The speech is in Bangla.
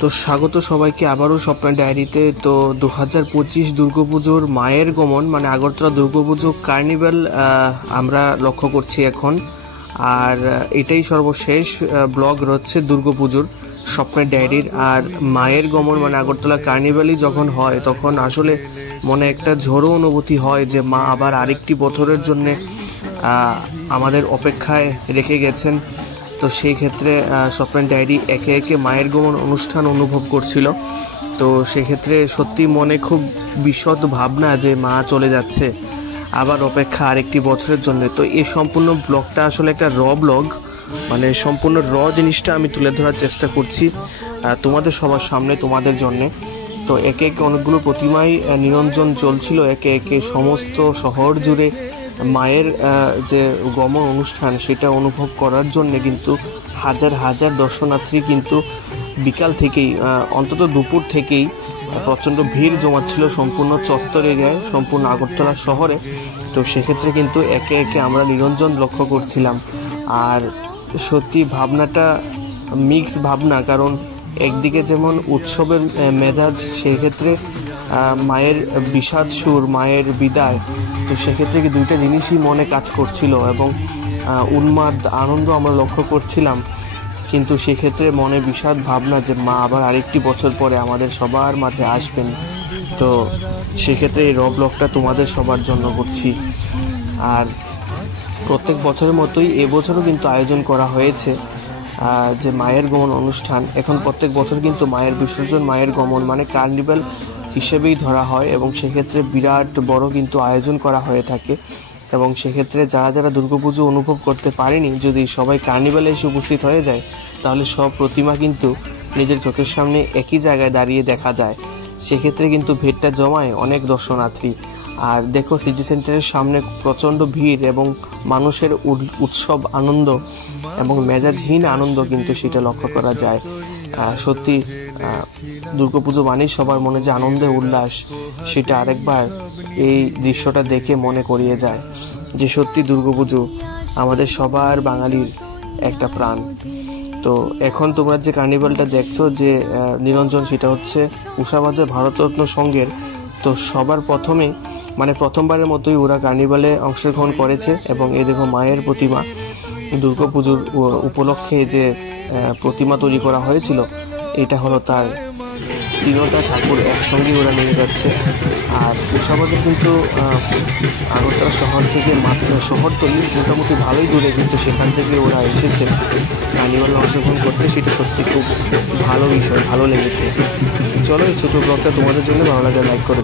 তো স্বাগত সবাইকে আবারও স্বপ্নের ডায়েরিতে। তো 2025 দুর্গাপুজোর মায়ের গমন মানে আগরতলা দুর্গাপুজো কার্নিভাল আমরা লক্ষ্য করছি এখন। আর এটাই সর্বশেষ ব্লগ রয়েছে দুর্গাপুজোর স্বপ্নের ডায়েরির। আর মায়ের গমন মানে আগরতলা কার্নিভালই যখন হয় তখন আসলে মনে একটা ঝোড়ো অনুভূতি হয় যে মা আবার আরেকটি বছরের জন্যে আমাদের অপেক্ষায় রেখে গেছেন। তো সেই ক্ষেত্রে স্বপ্নের ডায়েরি একে একে মায়ের গমন অনুষ্ঠান অনুভব করছিল। তো সেক্ষেত্রে সত্যি মনে খুব বিশদ ভাবনা যে মা চলে যাচ্ছে, আবার অপেক্ষা আরেকটি বছরের জন্য। তো এই সম্পূর্ণ ব্লগটা আসলে একটা ব্লগ, মানে সম্পূর্ণ জিনিসটা আমি তুলে ধরার চেষ্টা করছি তোমাদের সবার সামনে, তোমাদের জন্যে। তো একে একে অনেকগুলো প্রতিমাই নিরঞ্জন চলছিল একে একে সমস্ত শহর জুড়ে। মায়ের যে গমন অনুষ্ঠান সেটা অনুভব করার জন্যে কিন্তু হাজার হাজার দর্শনার্থী কিন্তু বিকাল থেকেই অন্তত দুপুর থেকেই প্রচণ্ড ভিড় জমাচ্ছিল সম্পূর্ণ চত্বর এরিয়ায়, সম্পূর্ণ আগরতলা শহরে। তো সেক্ষেত্রে কিন্তু একে একে আমরা নিরঞ্জন লক্ষ্য করছিলাম। আর সত্যি ভাবনাটা মিক্স ভাবনা, কারণ একদিকে যেমন উৎসবের মেজাজ, সেই ক্ষেত্রে মায়ের বিষাদ সুর, মায়ের বিদায়। তো সেক্ষেত্রে কি দুইটা জিনিসই মনে কাজ করছিল এবং উন্মাদ আনন্দ আমরা লক্ষ্য করছিলাম। কিন্তু সেক্ষেত্রে মনে বিষাদ ভাবনা যে মা আবার আরেকটি বছর পরে আমাদের সবার মাঝে আসবেন। তো সেক্ষেত্রে এই ব্লগটা তোমাদের সবার জন্য করছি। আর প্রত্যেক বছরের মতোই এবছরও কিন্তু আয়োজন করা হয়েছে যে মায়ের গমন অনুষ্ঠান। এখন প্রত্যেক বছর কিন্তু মায়ের বিসর্জন, মায়ের গমন মানে কার্নিভাল হিসেবেই ধরা হয় এবং সেক্ষেত্রে বিরাট বড় কিন্তু আয়োজন করা হয়ে থাকে। এবং সেক্ষেত্রে যারা যারা দুর্গাপুজো অনুভব করতে পারেনি, যদি সবাই কার্নিভালে এসে উপস্থিত হয়ে যায় তাহলে সব প্রতিমা কিন্তু নিজের চোখের সামনে একই জায়গায় দাঁড়িয়ে দেখা যায়। সেক্ষেত্রে কিন্তু ভিড়টা জমায় অনেক দর্শনার্থী। আর দেখো সিটি সেন্টারের সামনে প্রচণ্ড ভিড় এবং মানুষের উৎসব আনন্দ এবং মেজাজহীন আনন্দ কিন্তু সেটা লক্ষ্য করা যায়। সত্যি দুর্গাপুজো মানেই সবার মনে যে আনন্দে উল্লাস, সেটা আরেকবার এই দৃশ্যটা দেখে মনে করিয়ে যায় যে সত্যি দুর্গাপুজো আমাদের সবার বাঙালির একটা প্রাণ। তো এখন তোমরা যে কার্নিভালটা দেখছো যে নিরঞ্জন, সেটা হচ্ছে উষাবাজে ভারতরত্ন সংঘের। তো সবার প্রথমে মানে প্রথমবারের মতোই ওরা কার্নিভালে অংশগ্রহণ করেছে। এবং এই দেখো মায়ের প্রতিমা, দুর্গাপুজোর উপলক্ষে যে প্রতিমা তৈরি করা হয়েছিল, এটা হলো তার তিনটা ঠাকুর একসঙ্গে ওরা নিয়ে যাচ্ছে। আর উষাবাজার কিন্তু আগরতলা শহর থেকে শহরতলি মোটামুটি ভালোই দূরে, কিন্তু সেখান থেকে ওরা এসেছে কার্নিভালে অংশগ্রহণ করতে। সেটা সত্যি খুব ভালো বিষয়, ভালো লেগেছে। চলো এই ছোটো ব্লগটা তোমাদের জন্য ভালো লাগে লাইক করে